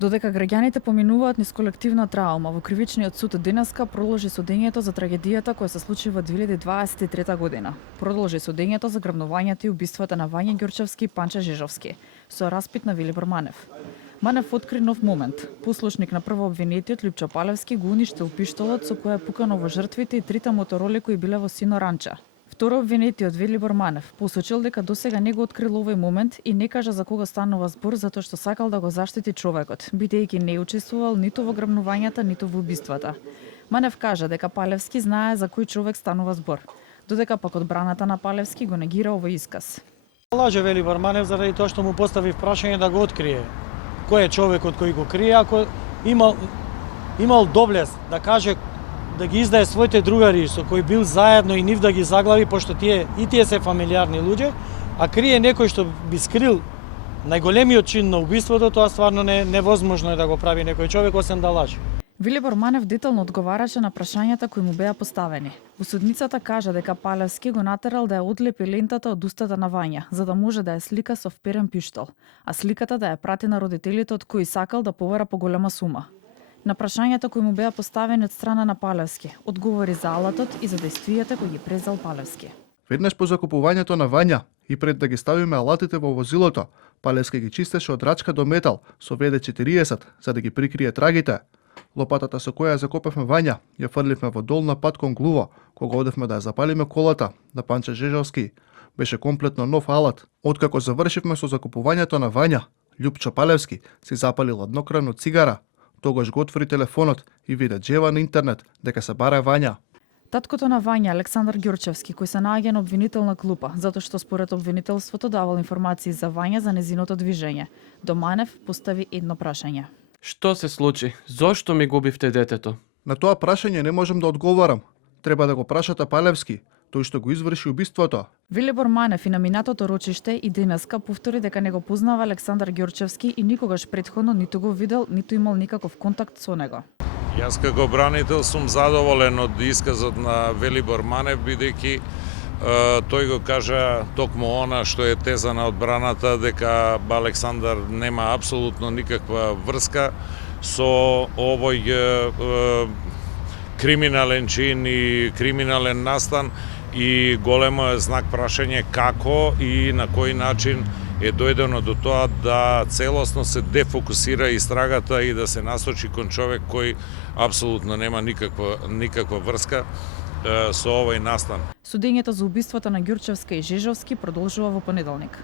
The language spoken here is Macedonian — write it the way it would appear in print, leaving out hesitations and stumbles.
Додека граѓаните поминуваат низ колективна травма, во кривичниот суд денеска продолжи судењето за трагедијата која се случи во 2023 година. Продолжи судењето за грабнувањето и убиствата на Вања Ѓурчевски и Панче Жежовски, со распит на Вилибор Манев. Манев откри нов момент. Послушник на првообвинетиот Љупчо Палевски го уништил пиштолот со кој е пукано во жртвите и трите мотороли кои биле во Сино Ранча. Второ обвинетиот Велибор Манев посочил дека досега не го открил овој момент и не кажа за кого станува збор затоа што сакал да го заштити човекот, бидејќи не учествувал ниту во грабнувањата, ниту во убиствата. Манев кажа дека Палевски знае за кој човек станува збор, додека пак одбраната на Палевски го негира овој исказ. Лаже Велибор Манев заради тоа што му постави прашање да го открие кој е човекот кој го крие, ако имал доблест да каже да ги издае своите другари со кои бил заедно и нив да ги заглави, пошто тие се фамилиарни луѓе, а крие некој што би скрил најголемиот чин на убиството, тоа стварно невозможно е да го прави некој човек освен да лаже. Велибор Манев детално одговараше на прашањата кои му беа поставени. Во судницата кажа дека Палевски го натерал да ја одлепи лентата од устата на Вања, за да може да ја слика со вперен пиштол, а сликата да ја прати на родителите од кои сакал да побара поголема сума. На прашањата кои му беа поставени од страна на Палевски, одговори за алатот и за действијата кои ги презал Палевски. Веднаш по закупувањето на Вања и пред да ги ставиме алатите во возилото, Палевски ги чистеше од рачка до метал со ВД-40 за да ги прикрие трагите. Лопатата со која ја закопавме Вања ја фрливме во долна пат кон Глуво, кога одевме да ја запалиме колата на Панче Жежовски. Беше комплетно нов алат. Откако завршивме со закупувањето на Вања, Љупчо Палевски си запалил еднокрано цигара. Тогаш го отвори телефонот и виде джева на интернет дека се бара Вања. Таткото на Вања, Александар Ѓурчевски, кој се наоѓа на обвинителна клупа, затоа што според обвинителството давал информации за Вања за незиното движење. До Манев постави едно прашање. Што се случи? Зошто ми губивте детето? На тоа прашање не можам да одговарам. Треба да го прашате Палевски, тој што го изврши убиството. Велибор Манев и на минатото рочиште и денеска повтори дека не го познава Александар Ѓурчевски и никогаш претходно ниту го видел, ниту имал никаков контакт со него. Јас како бранител сум задоволен од исказот на Велибор Манев, бидејќи тој го кажа токму она што е теза на одбраната, дека Александар нема апсолутно никаква врска со овој криминален чин и криминален настан, и големо е знак прашање како и на кој начин е дојдено до тоа да целосно се дефокусира истрагата и да се насочи кон човек кој апсолутно нема никаква врска со овој настан. Судењето за убиствата на Ѓурчевска и Жежовски продолжува во понеделник.